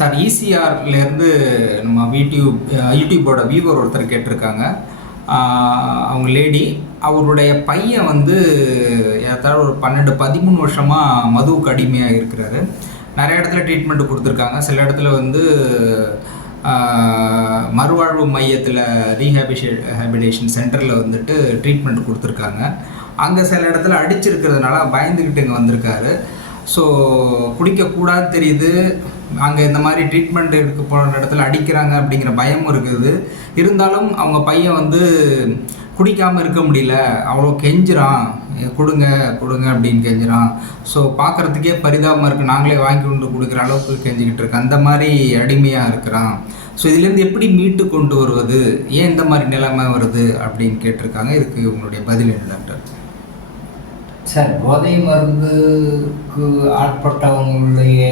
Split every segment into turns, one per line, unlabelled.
Sir ஈசிஆர்லேருந்து நம்ம YouTube யூடியூப்போட viewer ஒருத்தர் கேட்டிருக்காங்க. அவங்க லேடி. அவருடைய பையன் வந்து ஏதாவது ஒரு பன்னெண்டு பதிமூணு வருஷமாக மதுவுக்கு அடிமையாக இருக்கிறாரு. நிறைய இடத்துல ட்ரீட்மெண்ட் கொடுத்துருக்காங்க. சில இடத்துல வந்து மறுவாழ்வு மையத்தில் ரீஹாபிஷே ஹேபிடேஷன் சென்டரில் வந்துட்டு ட்ரீட்மெண்ட் கொடுத்துருக்காங்க. அங்கே சில இடத்துல அடிச்சிருக்கிறதுனால பயந்துக்கிட்டு இங்கே வந்திருக்காரு. ஸோ குடிக்கக்கூடாது தெரியுது. அங்கே இந்த மாதிரி ட்ரீட்மெண்ட் எடுக்க போகிற இடத்துல அடிக்கிறாங்க அப்படிங்கிற பயமும் இருக்குது. இருந்தாலும் அவங்க பையன் வந்து குடிக்காமல் இருக்க முடியல. அவ்வளோ கெஞ்சுறான். கொடுங்க கொடுங்க அப்படின்னு கெஞ்சுறான். ஸோ பார்க்குறதுக்கே பரிதாபமாக இருக்குது நாங்களே வாங்கி கொண்டு கொடுக்குற அளவுக்கு கெஞ்சிக்கிட்டு இருக்கு. அந்த மாதிரி அடிமையாக இருக்கிறான். ஸோ இதுலேருந்து எப்படி மீட்டு கொண்டு வருவது? ஏன் இந்த மாதிரி நிலைமை வருது அப்படின்னு கேட்டிருக்காங்க. இதுக்கு உங்களுடைய பதில் என்ன டாக்டர்
சார் போதை மருந்துக்கு ஆட்பட்டவங்களுடைய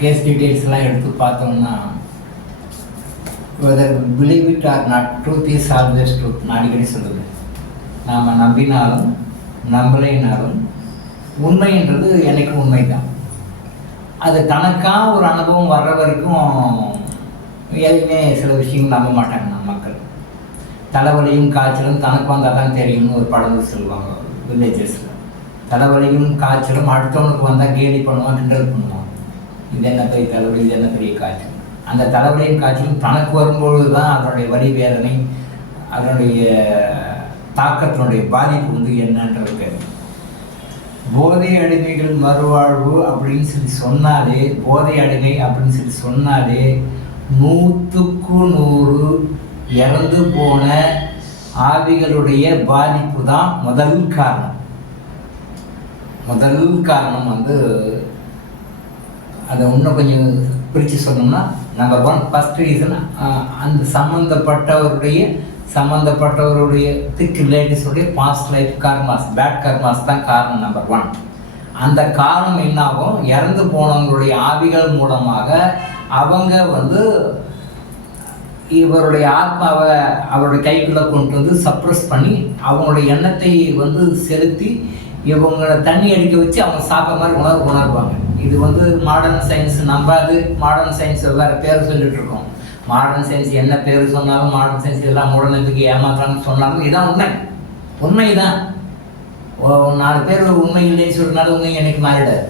கேஸ் டீட்டெயில்ஸ்லாம் எடுத்து பார்த்தோம்னா whether believe it or not truth is always truth நான் அடிக்கடி சொல்லுவேன். நாம் நம்பினாலும் நம்பலைனாலும் உண்மைன்றது எனக்கு உண்மை தான் அது தனக்காக ஒரு அனுபவம் வர்ற வரைக்கும் எதையுமே சில விஷயங்கள் நம்ப மாட்டாங்க. தலைவலியும் காய்ச்சலும் தனக்கு வந்தால் தான் தெரியும்னு ஒரு படம் சொல்லுவாங்க. வில்லேஜஸில் தலைவலியும் காய்ச்சலும் அடுத்தவனுக்கு வந்தால் கேலி பண்ணுவான் கிண்டல் பண்ணுவான். இது என்ன பெரிய தலைவலி இது என்ன பெரிய காய்ச்சல்? அந்த தலைவலியும் காய்ச்சலும் தனக்கு வரும்பொழுது தான் அதனுடைய வலி வேதனை அதனுடைய தாக்கத்தினுடைய பாதிப்பு வந்து என்னன்றது தெரியும் போதை அடிமைகள் மறுவாழ்வு அப்படின்னு சொல்லி சொன்னாலே போதை அடிமை அப்படின்னு சொல்லி சொன்னாலே நூற்றுக்கு நூறு இறந்து போன ஆவிகளுடைய பாதிப்பு தான் முதல் காரணம். முதல் காரணம் வந்து அதை இன்னும் கொஞ்சம் பிரித்து சொன்னோம்னா நம்பர் ஒன் ஃபஸ்ட் ரீசன் அந்த சம்மந்தப்பட்டவருடைய சம்மந்தப்பட்டவருடைய திக் ரிலேட்டிவ்ஸுடைய past life karmas bad karmas தான் காரணம் நம்பர் ஒன் அந்த காரணம் என்னாகும்? இறந்து போனவங்களுடைய ஆவிகள் மூலமாக அவங்க வந்து இவருடைய ஆத்மாவை அவருடைய கைக்குள்ளே கொண்டு வந்து சப்ரஸ் பண்ணி அவங்களுடைய எண்ணத்தை வந்து செலுத்தி இவங்களை தண்ணி அடிக்க வச்சு அவங்க சாப்பிட்ற மாதிரி உணர்வு உணர்வாங்க. இது வந்து மாடர்ன் சயின்ஸ் நம்பாது. மாடர்ன் சயின்ஸ் வேறு பேர் சொல்லிட்டு இருக்கோம். மாடர்ன் சயின்ஸ் என்ன பேர் சொன்னாலும் மாடர்ன் சயின்ஸ் இதெல்லாம் மூடநம்பிக்கை ஏமாற்றான்னு சொன்னாலும் இதான் உண்மை. உண்மைதான். ஓ நாலு பேர் உண்மை இல்லைன்னு சொல்றதுனால உண்மை எனக்கு மாறிடாது.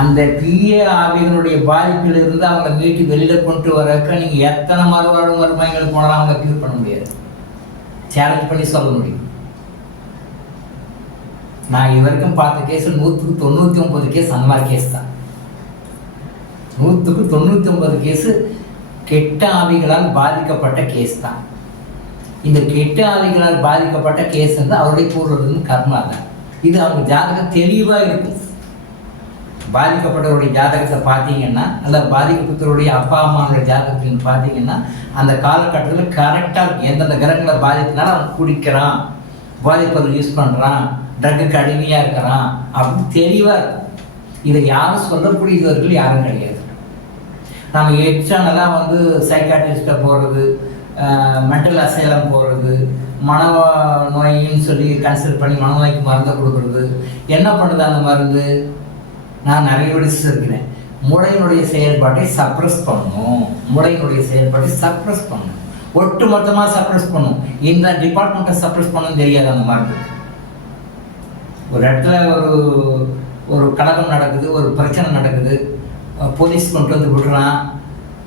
அந்த தீய ஆவிகளுடைய பாதிப்பில் இருந்து அவங்க மீட்டு வெளியில் கொண்டு வரக்க நீங்கள் எத்தனை மறுவாழ்வு மறுமைகளுக்கு போனாலும் அவங்க க்யூர் பண்ண முடியாது. சேலஞ்ச் பண்ணி சொல்ல முடியும். நான் இது வரைக்கும் பார்த்த கேஸ் நூற்றுக்கு தொண்ணூற்றி ஒம்பது கேஸ் அந்த மாதிரி கேஸ் தான். நூற்றுக்கு தொண்ணூற்றி ஒம்பது கேஸு கெட்ட ஆவிகளால் பாதிக்கப்பட்ட கேஸ் தான். இந்த கெட்ட ஆவிகளால் பாதிக்கப்பட்ட கேஸ் வந்து அவருடைய பூர்வத்தின் கர்மா தான் இது அவங்க ஜாதகம் தெளிவாக இருக்கும். பாதிக்கப்பட்டவருடைய ஜாதகத்தை பார்த்தீங்கன்னா அல்ல பாதிக்கப்பட்டவருடைய அப்பா அம்மாவுடைய ஜாதகத்தின்னு பார்த்தீங்கன்னா அந்த காலகட்டத்தில் கரெக்டாக இருக்கும். எந்தெந்த கிரகங்களை பாதித்தினாலும் அவன் குடிக்கிறான். போதைப்பொருள் யூஸ் பண்ணுறான் ட்ரக்குக்கு அடிமையாக இருக்கிறான். அப்படின்னு தெளிவாக இருக்கும். இதை யாரும் சொல்லக்கூடியவர்கள் யாரும் கிடையாது. நம்ம எக்ஸ்டர்னலாக வந்து சைக்காட்ரிஸ்ட்டை போகிறது மென்டல் அசைலம் போகிறது மன நோயின்னு சொல்லி கன்சிடர் பண்ணி மனநோய்க்கு மருந்தை கொடுக்குறது என்ன பண்ணுது அந்த மருந்து? நான் நிறைய விடிச்சு இருக்கிறேன் மூளையினுடைய செயல்பாட்டை சப்ரஸ் பண்ணும். மூளையினுடைய செயல்பாட்டை சப்ரஸ் பண்ணும். ஒட்டு மொத்தமாக சப்ரஸ் பண்ணும். இந்த டிபார்ட்மெண்ட்டை சப்ரஸ் பண்ணணும் தெரியாது அந்த மருந்து ஒரு இடத்துல ஒரு ஒரு கழகம் நடக்குது ஒரு பிரச்சனை நடக்குது. போலீஸ் கொண்டு வந்து விடுறான்.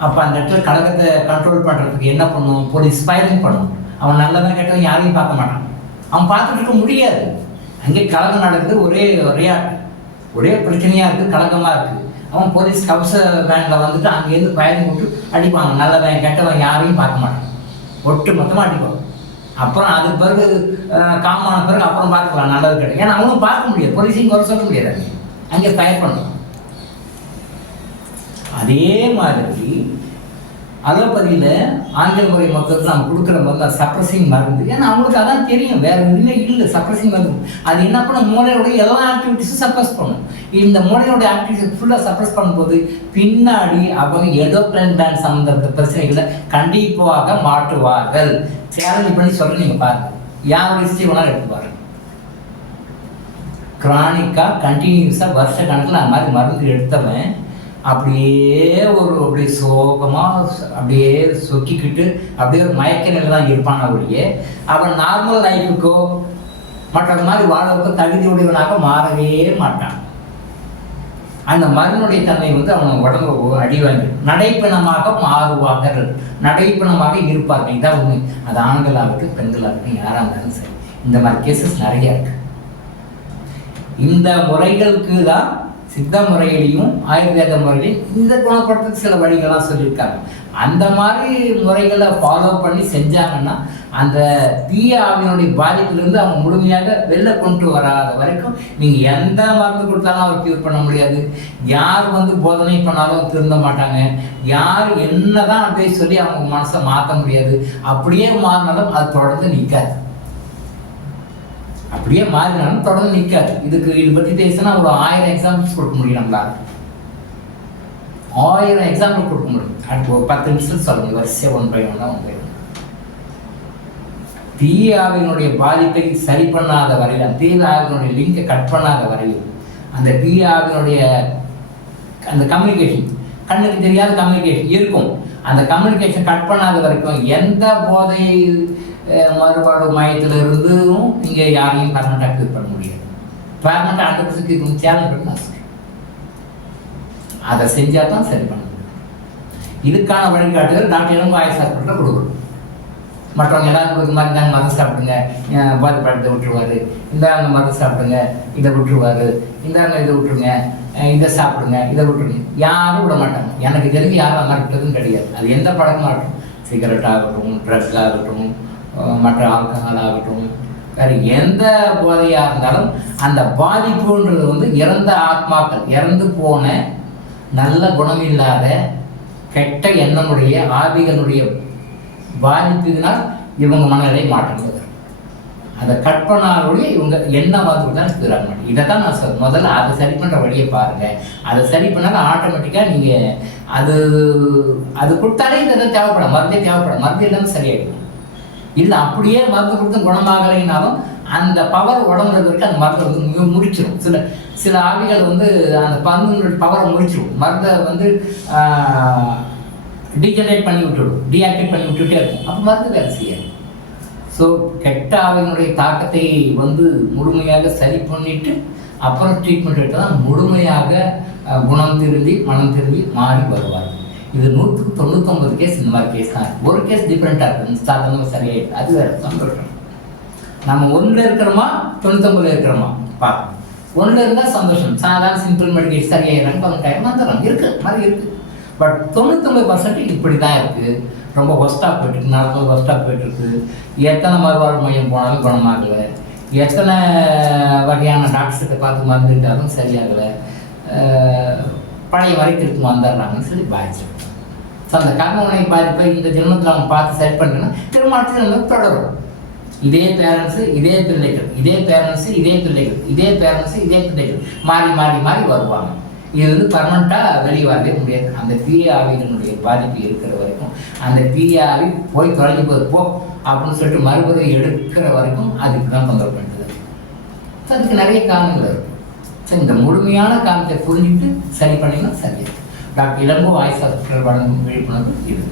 அப்போ அந்த இடத்துல கழகத்தை கண்ட்ரோல் பண்ணுறதுக்கு என்ன பண்ணும்? போலீஸ் ஃபயரிங் பண்ணும். அவன் நல்லதான் கேட்டவன் யாரையும் பார்க்க மாட்டான். அவன் பார்த்துட்டு இருக்க முடியாது. அங்கே கழகம் நடக்குது ஒரே ஒரே ஒரே பிரச்சனையாக இருக்குது கலக்கமாக இருக்குது அவன் போலீஸ் கவச வேனில் வந்துட்டு அங்கேருந்து பயணம் போட்டு அடிப்பாங்க. நல்லவன் கெட்டவன் யாரையும் பார்க்க மாட்டான். ஒட்டு மொத்தமாக அடிப்பான். அப்புறம் அது பிறகு காமான பிறகு அப்புறம் பார்த்துக்கலாம் நல்லது கிடையாது ஏன்னா அவனும் பார்க்க முடியாது. போலீஸையும் குறை சொல்ல முடியாது. அங்கே அங்கே ஃபயர் அதே மாதிரி அலோபதியில் ஆங்கில முறை மக்களுக்கு நம்ம கொடுக்குற மருந்து சப்ரஸிங் மருந்து. ஏன்னா அவங்களுக்கு அதான் தெரியும். வேற ஒன்றுமே இல்லை சப்ரஸிங் மருந்து. அது என்ன பண்ண மூளையோட எல்லா ஆக்டிவிட்டிஸும் சப்ரஸ் பண்ணும். இந்த மூளையோட ஆக்டிவிட்டிஸ் ஃபுல்லாக சப்ரஸ் பண்ணும்போது பின்னாடி அவங்க ஏதோ பிளான் பேன் சம்மந்தப்பட்ட பிரச்சனைகளை கண்டிப்பாக மாற்றுவார்கள். சேலஞ்ச் பண்ணி சொல்ல நீங்கள் பாருங்கள் யார் ஹிஸ்ட்ரி வேணாலும் எடுத்து பாருங்க. கிரானிக்காக கண்டினியூஸாக வருஷ கணக்கில் அந்த மாதிரி மருந்து எடுத்தவன் அப்படியே ஒரு அப்படியே சோகமாக அப்படியே சொக்கிக்கிட்டு அப்படியே ஒரு மயக்க நிலை தான் இருப்பான ஒழிய அவன் நார்மல் லைஃபுக்கோ மற்ற மாதிரி வாழ்வுக்கோ தகுதி உடையவனாக மாறவே மாட்டான். அந்த மருந்துடைய தன்மை வந்து அவன் உடம்பு அடி வாங்கி நடைப்பிணமாக மாறுவார்கள். நடைப்பிணமாக இருப்பார்கள். இதான் உண்மை. அது ஆண்களாக இருக்கு பெண்களாக இருக்கு யாராக இருந்தாலும் சரி. இந்த மாதிரி கேசஸ் நிறைய இருக்கு. இந்த முறைகளுக்கு தான் சித்த முறையிலையும் ஆயுர்வேத முறையிலையும் இந்த குணப்படுத்துறதுக்கு சில வழிகள்லாம் சொல்லியிருக்காங்க. அந்த மாதிரி முறைகளை ஃபாலோ பண்ணி செஞ்சாங்கன்னா அந்த தீய ஆவியினுடைய பாதிப்பிலிருந்து அவங்க முழுமையாக வெளில கொண்டு வராத வரைக்கும் நீங்கள் எந்த மருந்து கொடுத்தாலும் அவர் க்யூர் பண்ண முடியாது. யார் வந்து போதனை பண்ணாலும் திருந்த மாட்டாங்க. யார் என்னதான் அட்வைஸ் சொல்லி அவங்க மனசை மாற்ற முடியாது. அப்படியே மாறினாலும் அது தொடர்ந்து நிற்காது அப்படியே மாறினாலும் தொடர்ந்து நிற்காது. இதுக்கு இது பற்றி பேசினா ஒரு ஆயிரம் எக்ஸாம்பிள்ஸ் கொடுக்க முடியும் நம்மளால. ஆயிரம் எக்ஸாம்பிள் கொடுக்க முடியும். அடுத்து ஒரு பத்து நிமிஷம் சொல்லுங்க. வரிசையாக ஒன் பை ஒன் தான் ஒன் பை ஒன் பாதிப்பை சரி பண்ணாத வரையில் தீயாவினுடைய லிங்கை கட் பண்ணாத வரையில் அந்த தீயாவினுடைய அந்த கம்யூனிகேஷன் கண்ணுக்கு தெரியாத கம்யூனிகேஷன் இருக்கும். அந்த கம்யூனிகேஷன் கட் பண்ணாத வரைக்கும் எந்த போதை மறுபாடு மையத்திலிருந்தும் நீங்கள் யாரையும் பர்மனெண்டாக க்யூர் பண்ண முடியாது. பர்மனெண்ட் ஹண்ட்ரட் இருக்கும் சேலஞ்ச் பண்ணி அதை செஞ்சால் தான் சரி பண்ண முடியும். இதுக்கான வழிகாட்டுகள் டாக்டர் இளங்கோ ஆயுஷ் ஹாஸ்பிட்டலில் கொடுக்கணும். மற்றவங்க எல்லாரும் ஒரு மாதிரி நாங்கள் மருந்து சாப்பிடுங்க. பாதி பழத்தை விட்டுருவாரு. இந்தாங்க மருந்து சாப்பிடுங்க. இதை விட்டுருவாரு. இந்தாங்க இதை விட்டுருங்க. இதை சாப்பிடுங்க. இதை விட்டுருங்க. யாரும் விட மாட்டாங்க. எனக்கு தெரிஞ்சு யாரும் அந்த கிடையாது. அது எந்த பழக்கமாக இருக்கட்டும். சிகரெட் ஆகட்டும் ட்ரக்ஸ் ஆகட்டும் மற்ற ஆல்கஹால் ஆகட்டும் வேறு எந்த போதையாக இருந்தாலும் அந்த பாதிப்புன்றது வந்து இறந்த ஆத்மாக்கள் இறந்து போன நல்ல குணம் இல்லாத கெட்ட எண்ணமுடைய ஆவிகளுடைய பாதிப்புனால் இவங்க மனநிலை மாற்றம் அந்த அதை இவங்க என்ன வந்து தான் இருக்கிறாங்க இதை தான் நான் சொல் முதல்ல அதை சரி பண்ணுற வழியை பாருங்கள் அதை சரி பண்ணாலும் ஆட்டோமேட்டிக்காக நீங்கள் அது அது கொடுத்தாலே இதெல்லாம் தேவைப்படும் மருந்தே தேவைப்படும் மருந்து இல்லாமல் சரியாயிடும். இல்லை அப்படியே மருந்து கொடுத்து குணமாகலைனாலும் அந்த பவர் உடம்புல இருக்க அந்த மருந்தை வந்து முடிச்சிடும் சில சில ஆவிகள் வந்து அந்த பருந்துடைய பவரை முடிச்சிடும் மருந்தை வந்து டீஜெனரேட் பண்ணி விட்டுடும். டீஆக்டிவேட் பண்ணி விட்டுட்டே இருக்கும். அப்போ மருந்து வேலை செய்யாது. ஸோ கெட்ட ஆவினுடைய தாக்கத்தை வந்து முழுமையாக சரி பண்ணிட்டு அப்புறம் ட்ரீட்மெண்ட் எடுத்தால் தான் முழுமையாக குணம் திருந்தி மனம் திருந்தி மாறி வருவார்கள். இது நூற்றுக்கு தொண்ணூத்தொம்பது கேஸ் இந்த மாதிரி கேஸ் தான். ஒரு கேஸ் டிஃப்ரெண்ட்டாக இருக்குது சாதாரணமாக சரியாயிடுது அது வேறு சந்தோஷம் நம்ம ஒன்றில் இருக்கிறோமா? தொண்ணூத்தொம்பதுல இருக்கிறோமா? பா ஒன்றில் இருந்தால் சந்தோஷம். சாதாரண சிம்பிள் மெடிக்கேட் சரியாயிடுறாங்க டைம் வந்துடுறாங்க இருக்கு. மாதிரி இருக்கு. பட் தொண்ணூத்தொம்பது பர்சன்ட் இப்படி தான் இருக்குது ரொம்ப ஒஸ்ட்டாக போயிட்டுருக்கு நாற்பது ஒஸ்ட்டாக போயிட்டுருக்கு எத்தனை மறுவாழ்வு மையம் போனாலும் குணமாகலை. எத்தனை வகையான டாக்டர்கிட்ட பார்த்து மருந்துட்டாலும் சரியாகலை. பழைய வரைக்கும் திருப்பி வந்துடுறாங்கன்னு சொல்லி பாதிச்சிருக்கோம். அந்த கர்மவினை பாதிப்பை இந்த ஜென்மத்தில் அவங்க பார்த்து சரி பண்ணுறேன்னா திரும்ப அடுத்த ஜென்மம் தொடரும். இதே பேரண்ட்ஸு இதே பிள்ளைகள் இதே பேரண்ட்ஸு இதே பிள்ளைகள் இதே பேரண்ட்ஸு இதே பிள்ளைகள். மாறி மாறி மாறி வருவாங்க. இது வந்து பர்மனெண்ட்டாக வெளியே வரவே முடியாது. அந்த தீய ஆவிகளுடைய பாதிப்பு இருக்கிற வரைக்கும் அந்த தீய ஆவி போய் தொலைஞ்சு போது அப்படின்னு சொல்லிட்டு மறுபடியும் எடுக்கிற வரைக்கும் அதுக்கு தான் தொந்தரவு பண்ணுறது ஸோ அதுக்கு நிறைய காரணங்கள் இருக்கும் ஸோ இந்த முழுமையான காரணத்தை புரிஞ்சுட்டு சரி பண்ணிங்கன்னா சரி. டாக்டர் இளங்கோ வாய்ஸ் ஹாஸ்பிட்டல் வழங்கும் விழிப்புணர்வு இது.